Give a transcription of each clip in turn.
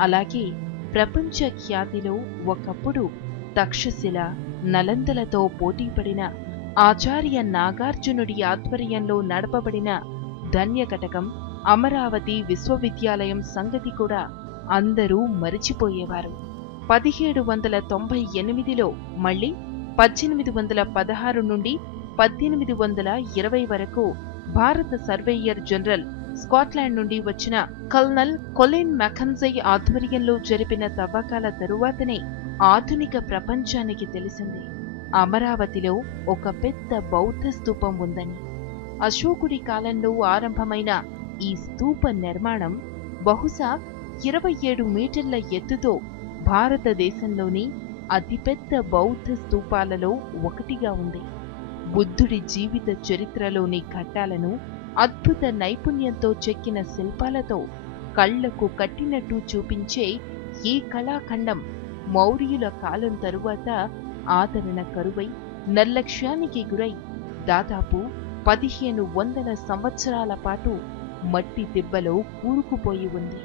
అలాగే ప్రపంచ ఖ్యాతిలో ఒకప్పుడు తక్షశిల నలందలతో పోటీపడిన ఆచార్య నాగార్జునుడి ఆధ్వర్యంలో నడపబడిన ధన్యకటకం అమరావతి విశ్వవిద్యాలయం సంగతి కూడా అందరూ మరిచిపోయేవారు. పదిహేడు వందల తొంభై ఎనిమిదిలో మళ్ళీ పద్దెనిమిది వందల పదహారు నుండి పద్దెనిమిది వందల ఇరవై వరకు భారత సర్వేయర్ జనరల్ స్కాట్లాండ్ నుండి వచ్చిన కల్నల్ కొలిన్ మెకన్జై ఆధ్వర్యంలో జరిపిన తవ్వకాల తరువాతనే ఆధునిక ప్రపంచానికి తెలిసింది. అమరావతిలో ఒక పెద్ద బౌద్ధ స్థూపం ఉందని. అశోకుడి కాలంలో ఆరంభమైన ఈ స్థూప నిర్మాణం బహుశా ఇరవై ఏడు మీటర్ల ఎత్తుతో భారతదేశంలోని అతిపెద్ద బౌద్ధ స్థూపాలలో ఒకటిగా ఉంది. బుద్ధుడి జీవిత చరిత్రలోని ఘట్టాలను అద్భుత నైపుణ్యంతో చెక్కిన శిల్పాలతో కళ్ళకు కట్టినట్టు చూపించే ఈ కళాఖండం మౌర్యుల కాలం తరువాత ఆదరణ కరువై నిర్లక్ష్యానికి గురై దాదాపు పదిహేను వందల సంవత్సరాల పాటు మట్టి దిబ్బలో కూరుకుపోయి ఉంది.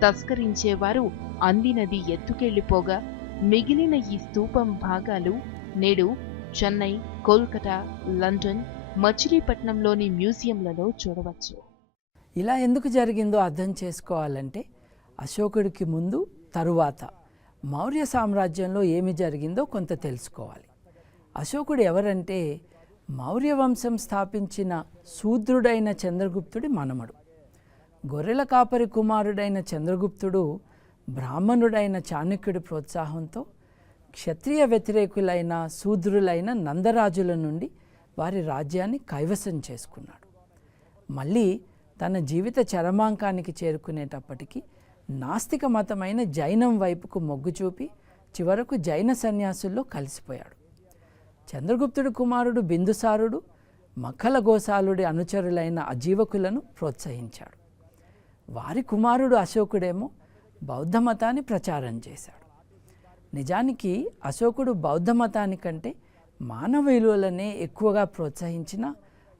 తస్కరించేవారు అందినది ఎత్తుకెళ్ళిపోగా మిగిలిన ఈ స్తూపం భాగాలు నేడు చెన్నై కోల్కతా లండన్ మచిలీపట్నంలోని మ్యూజియంలలో చూడవచ్చు. ఇలా ఎందుకు జరిగిందో అర్థం చేసుకోవాలంటే అశోకుడికి ముందు తరువాత మౌర్య సామ్రాజ్యంలో ఏమి జరిగిందో కొంత తెలుసుకోవాలి. అశోకుడు ఎవరంటే మౌర్య వంశం స్థాపించిన శూద్రుడైన చంద్రగుప్తుడి మనమడు. గొర్రెల కాపరి కుమారుడైన చంద్రగుప్తుడు బ్రాహ్మణుడైన చాణక్యుడి ప్రోత్సాహంతో క్షత్రియ వ్యతిరేకులైన శూద్రులైన నందరాజుల నుండి వారి రాజ్యాన్ని కైవసం చేసుకున్నాడు. మళ్ళీ తన జీవిత చరమాంకానికి చేరుకునేటప్పటికి నాస్తిక మతమైన జైనం వైపుకు మొగ్గు చూపి చివరకు జైన సన్యాసుల్లో కలిసిపోయాడు. చంద్రగుప్తుడి కుమారుడు బిందుసారుడు మఖల గోసాలుడి అనుచరులైన అజీవకులను ప్రోత్సహించాడు. వారి కుమారుడు అశోకుడేమో బౌద్ధ మతాన్ని ప్రచారం చేశాడు. నిజానికి అశోకుడు బౌద్ధ మతానికంటే మానవ విలువలనే ఎక్కువగా ప్రోత్సహించిన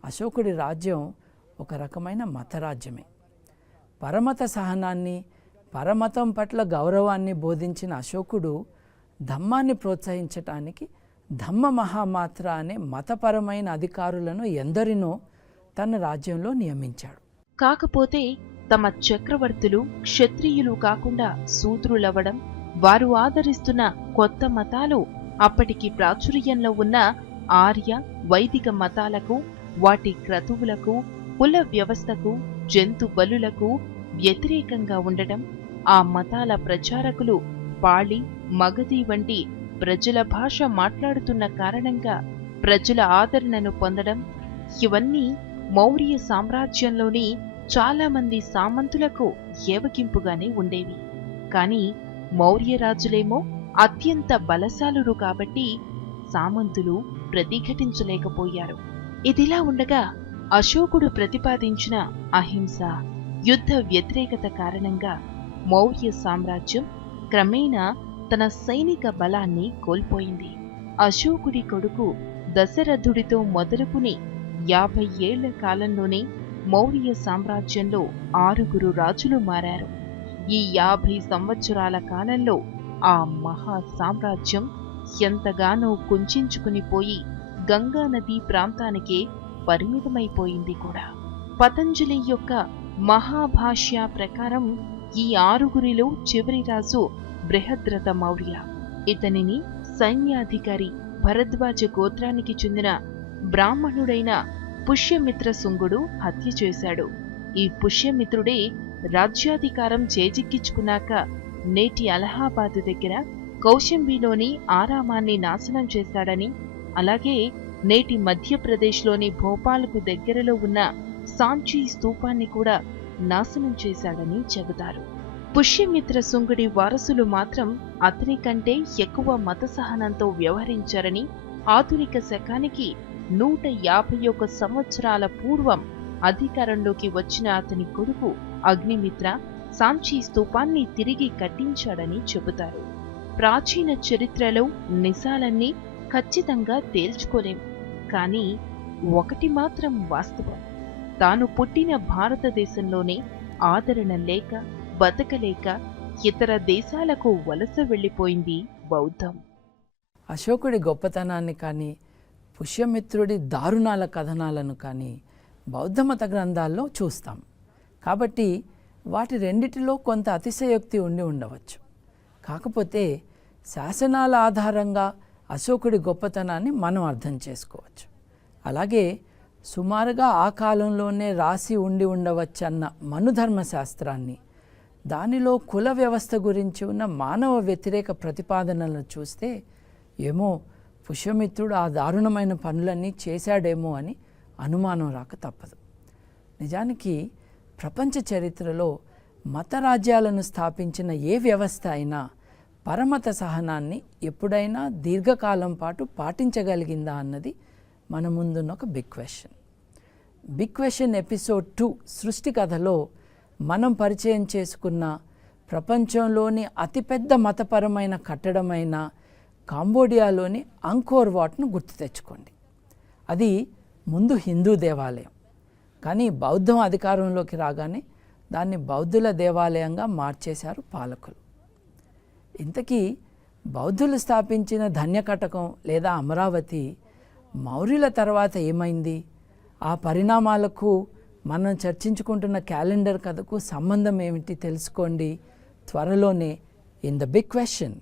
అశోకుడి రాజ్యం ఒక రకమైన మతరాజ్యమే. పరమత సహనాన్ని పరమతం పట్ల గౌరవాన్ని బోధించిన అశోకుడు ధమ్మాన్ని ప్రోత్సహించటానికి ధమ్మ మహామాత్ర అనే మతపరమైన అధికారులను ఎందరినో తన రాజ్యంలో నియమించాడు. కాకపోతే తమ చక్రవర్తులు క్షత్రియులు కాకుండా శూద్రులవ్వడం వారు ఆదరిస్తున్న కొత్త మతాలు అప్పటికి ప్రాచుర్యంలో ఉన్న ఆర్య వైదిక మతాలకు వాటి క్రతువులకు కుల వ్యవస్థకు జంతు బలులకు వ్యతిరేకంగా ఉండటం ఆ మతాల ప్రచారకులు పాళి మగధి వంటి ప్రజల భాష మాట్లాడుతున్న కారణంగా ప్రజల ఆదరణను పొందడం ఇవన్నీ మౌర్య సామ్రాజ్యంలోని చాలామంది సామంతులకు ఏవకింపుగానే ఉండేవి. కానీ మౌర్య రాజులేమో అత్యంత బలశాలురు కాబట్టి సామంతులు ప్రతిఘటించలేకపోయారు. ఇదిలా ఉండగా అశోకుడు ప్రతిపాదించిన అహింస యుద్ధ వ్యతిరేకత కారణంగా మౌర్య సామ్రాజ్యం క్రమేణా తన సైనిక బలాన్ని కోల్పోయింది. అశోకుడి కొడుకు దశరథుడితో మొదలుకుని యాభై ఏళ్ళ కాలంలోనే మౌర్య సామ్రాజ్యంలో ఆరుగురు రాజులు మారారు. ఈ యాభై సంవత్సరాల కాలంలో ఆ మహా సామ్రాజ్యం ఎంతగానో కుంచుకుని పోయి గంగా నదీ ప్రాంతానికే పరిమితమైపోయింది కూడా. పతంజలి యొక్క మహాభాష్య ప్రకారం ఈ ఆరుగురిలో చివరి రాజు బృహద్రథ మౌర్య. ఇతనిని సైన్యాధికారి భరద్వాజ గోత్రానికి చెందిన బ్రాహ్మణుడైన పుష్యమిత్ర శుంగుడు హత్య చేశాడు. ఈ పుష్యమిత్రుడే రాజ్యాధికారం చేజిక్కించుకున్నాక నేటి అలహాబాద్ దగ్గర కౌశంబిలోని ఆరామాన్ని నాశనం చేశాడని అలాగే నేటి మధ్యప్రదేశ్లోని భోపాల్కు దగ్గరలో ఉన్న సాంచీ స్తూపాన్ని కూడా నాశనం చేశాడని చెబుతారు. పుష్యమిత్ర శుంగుడి వారసులు మాత్రం అతని కంటే ఎక్కువ మత సహనంతో వ్యవహరించారని ఆధునిక శకానికి నూట యాభై ఒక సంవత్సరాల పూర్వం అధికారంలోకి వచ్చిన అతని కొడుకు అగ్నిమిత్ర సాంచీ స్తూపాన్ని తిరిగి కట్టించాడని చెబుతారు. ప్రాచీన చరిత్రలో నిజాలన్నీ ఖచ్చితంగా తేల్చుకోలేం. కానీ ఒకటి మాత్రం వాస్తవం. తాను పుట్టిన భారతదేశంలోనే ఆదరణ లేక బతకలేక ఇతర దేశాలకు వలస వెళ్ళిపోయింది బౌద్ధం. అశోకుడి గొప్పతనాన్ని కానీ పుష్యమిత్రుడి దారుణాల కథనాలను కానీ బౌద్ధమత గ్రంథాల్లో చూస్తాం. కాబట్టి వాటి రెండిటిలో కొంత అతిశయోక్తి ఉండి ఉండవచ్చు. కాకపోతే శాసనాల ఆధారంగా అశోకుడి గొప్పతనాన్ని మనం అర్థం చేసుకోవచ్చు. అలాగే సుమారుగా ఆ కాలంలోనే రాసి ఉండి ఉండవచ్చన్న మనుధర్మ శాస్త్రాన్ని దానిలో కుల వ్యవస్థ గురించి ఉన్న మానవ వ్యతిరేక ప్రతిపాదనలను చూస్తే ఏమో పుష్యమిత్రుడు ఆ దారుణమైన పనులన్నీ చేశాడేమో అని అనుమానం రాక తప్పదు. నిజానికి ప్రపంచ చరిత్రలో మత రాజ్యాలను స్థాపించిన ఏ వ్యవస్థ అయినా పరమత సహనాన్ని ఎప్పుడైనా దీర్ఘకాలం పాటు పాటించగలిగిందా అన్నది మన ముందున్న ఒక big question big question episode two సృష్టి కథలో మనం పరిచయం చేసుకున్న ప్రపంచంలోని అతిపెద్ద మతపరమైన కట్టడమైన కాంబోడియాలోని అంకోర్ వాట్ను గుర్తు తెచ్చుకోండి. అది ముందు హిందూ దేవాలయం. కానీ బౌద్ధం అధికారంలోకి రాగానే దాన్ని బౌద్ధుల దేవాలయంగా మార్చేశారు పాలకులు. ఇంతకీ బౌద్ధులు స్థాపించిన ధన్యకటకం లేదా అమరావతి మౌర్యుల తర్వాత ఏమైంది? ఆ పరిణామాలకు మనం చర్చించుకుంటున్న క్యాలెండర్ కథకు సంబంధం ఏమిటి తెలుసుకోండి. త్వరలోనే ఇన్ ద బిగ్ క్వశ్చన్